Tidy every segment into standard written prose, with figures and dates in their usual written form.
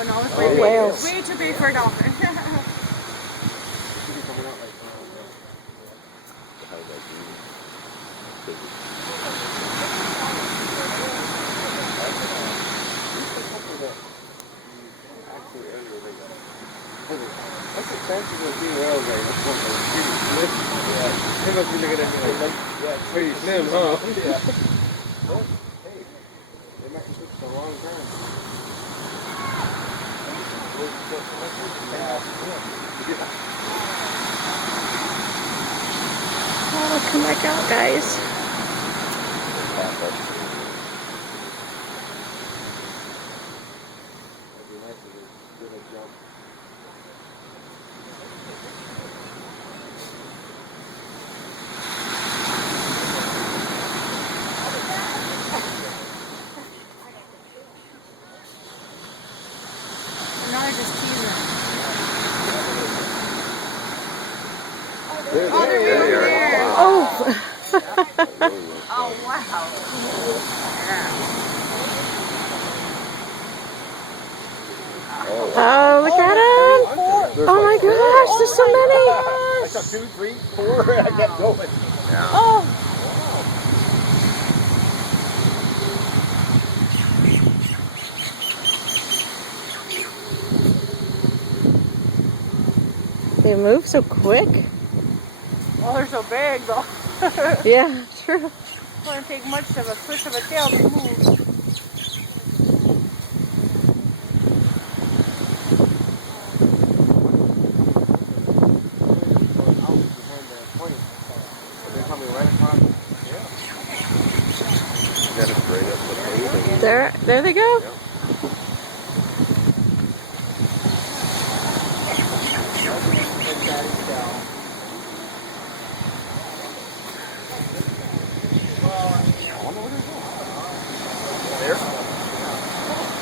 Oh no, it's Oh, whales. way too big for a dolphin. What's the chances of seeing whales like this one? Yeah. They must be looking at me like, yeah, pretty slim, huh? Yeah. But, hey, they might have took the wrong turn. Oh, come back out, guys. Now they're just teasing. There they are. Oh. Oh wow. Oh, look at him. Oh my gosh, there's so many. I saw 2, 3, 4, and I kept going. Oh. They move so quick. Well, they're so big though. Yeah, true. It doesn't take much of a twist of a tail to move. There they go.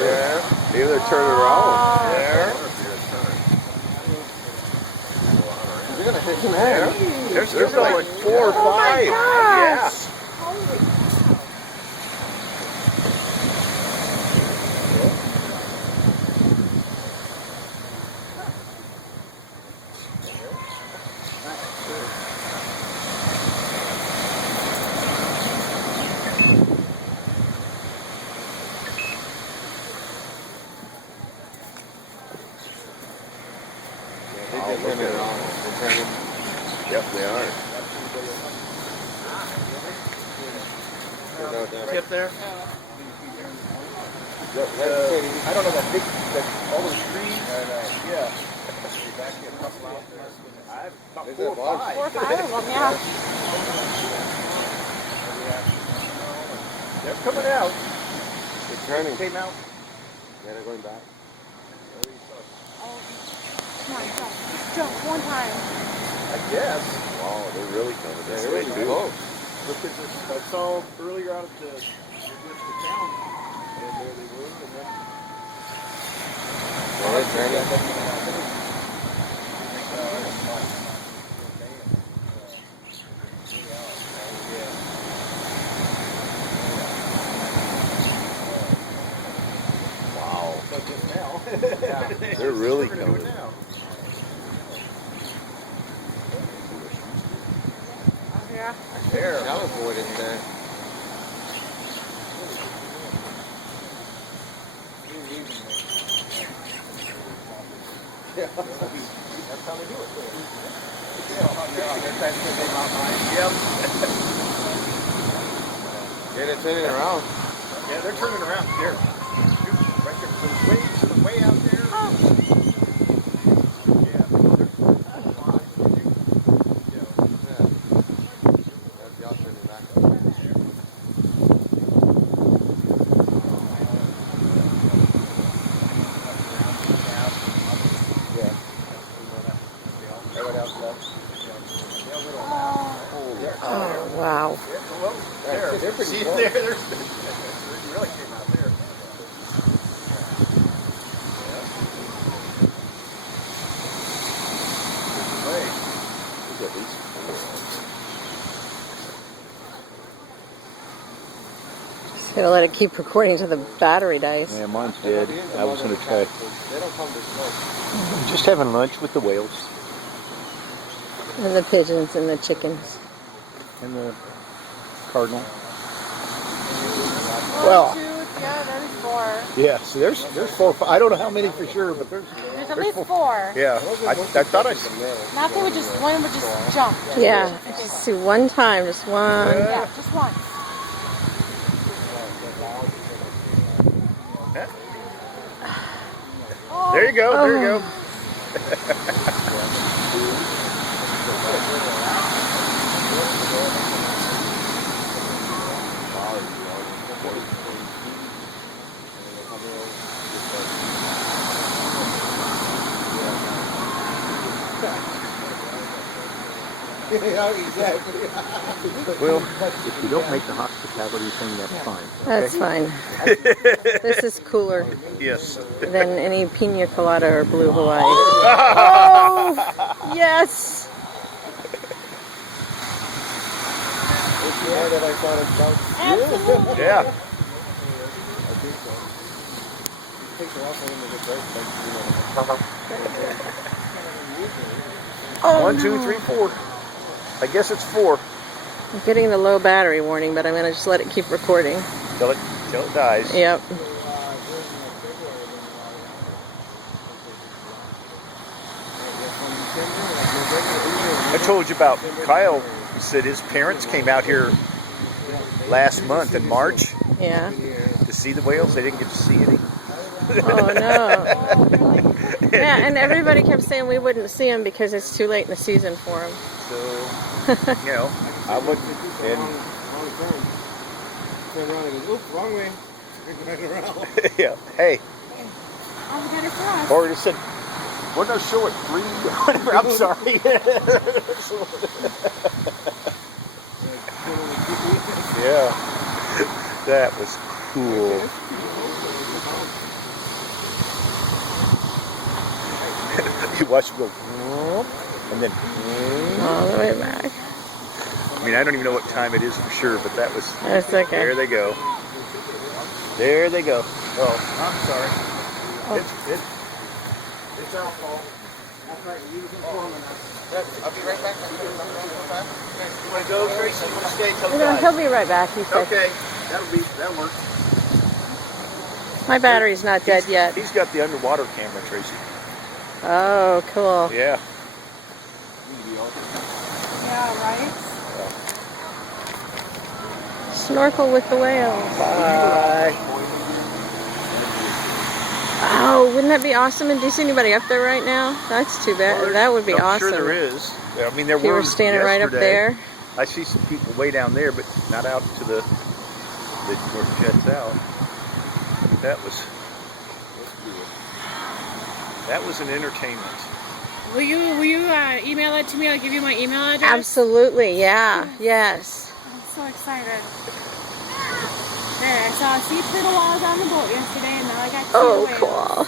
Yeah, maybe they're turning around. There. They're gonna hit him there. There's like 4 or 5. Oh my gosh. Yeah. Yep, they are. Tip there? I don't know that big, All those trees? yeah. About There's 4 or a bunch. 5. 4 or 5 of them, yeah. They're coming out. They're turning. Came out. Yeah, they're going back. Come on, jump. Just jump one time. I guess. Wow, they're really coming this They're way really too. close. Because I saw earlier out at the town, and there they were, and then... Yeah, they're turning. Wow. But just now. They're really We're gonna do it coming. now. Yeah. There. That was void in there. Yeah. That's how they do it. They're trying to get my mind. Yep. Yeah, they're turning around. Yeah, they're turning around. Here. Right there. To the way out there. Y'all turning back. Oh, wow. There, they're pretty See, close. there, They really came out there. There's at least 4. Gonna let it keep recording till the battery dies. Yeah, mine's dead. I was gonna try. They don't come to smoke. Just having lunch with the whales And the pigeons and the chickens. and the cardinal. One, Well- two, yeah, there's 4. Yeah, so there's 4. I don't know how many for sure, but there's. There's at least 4. Yeah, I thought I. Not they would just, one would just jump. Yeah, just do one time, just one. Yeah, just once. Oh, There you go. There you go. Yeah, exactly. Well, if you don't make the hospitality thing, that's fine. That's fine. This is cooler Yes. than any pina colada or blue Hawaii. Oh, yes. It's the one that I thought about. absolutely. Yeah. I think so. It takes a while for them to get right. Oh, 1, 2, 3, 4. I guess it's 4 I'm getting the low battery warning, but I'm gonna just let it keep recording. till it dies. Yep. I told you about Kyle. Said his parents came out here last month in March Yeah. to see the whales. They didn't get to see any. Oh no. Yeah, and everybody kept saying we wouldn't see them because it's too late in the season for them. So, you know, I looked and Wrong turn. Turn around and goes, oops, wrong way. Right around. yeah, hey, Oh, we got it for us. or just said, we're gonna show it 3 or whatever. I'm sorry. Yeah, that was cool. You watch it go, and then. All the way back. I mean, I don't even know what time it is for sure, but that was. That's okay. There they go. There they go. Oh, I'm sorry. It's our fault. That's right. You was informing us. I'll be right back. You want to go, Tracy? You want to stay till No, he'll be right back, he said. Okay, that'll work. My battery's not dead yet. He's got the underwater camera, Tracy. Oh, cool. Yeah. Yeah, right? Snorkel with the whales. Bye. Oh, wouldn't that be awesome? And do you see anybody up there right now? That's too bad. That would be I'm awesome. sure there is. I mean, there If you were were standing right up yesterday. there. I see some people way down there, but not out to the where it jets out. That was an entertainment. Will you email it to me? I'll give you my email address. Absolutely, yeah. Yes. I'm so excited. There, I saw sea turtle while I was on the boat yesterday, and now I got sea Oh, whales. cool.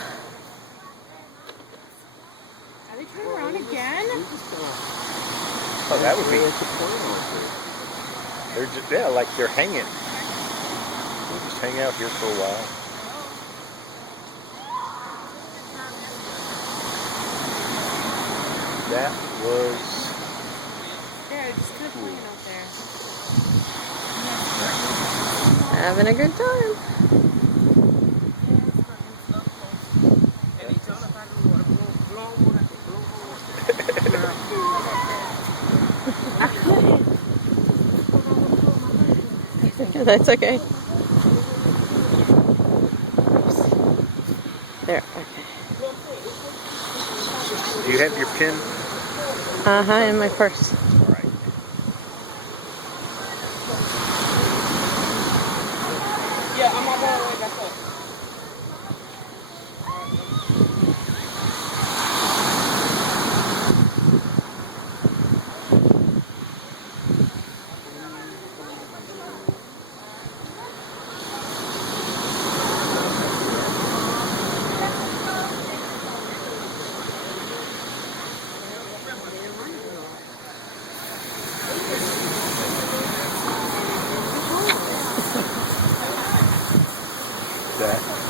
Are they turning around again? Oh, that would be. They're just, yeah, like they're hanging. They'll just hang out here for a while. That was. They're just kind of playing out there. Having a good time. That's okay. There, okay. Do you have your pin? Uh-huh, in my purse. All right. Yeah, I'm on my way back up. that.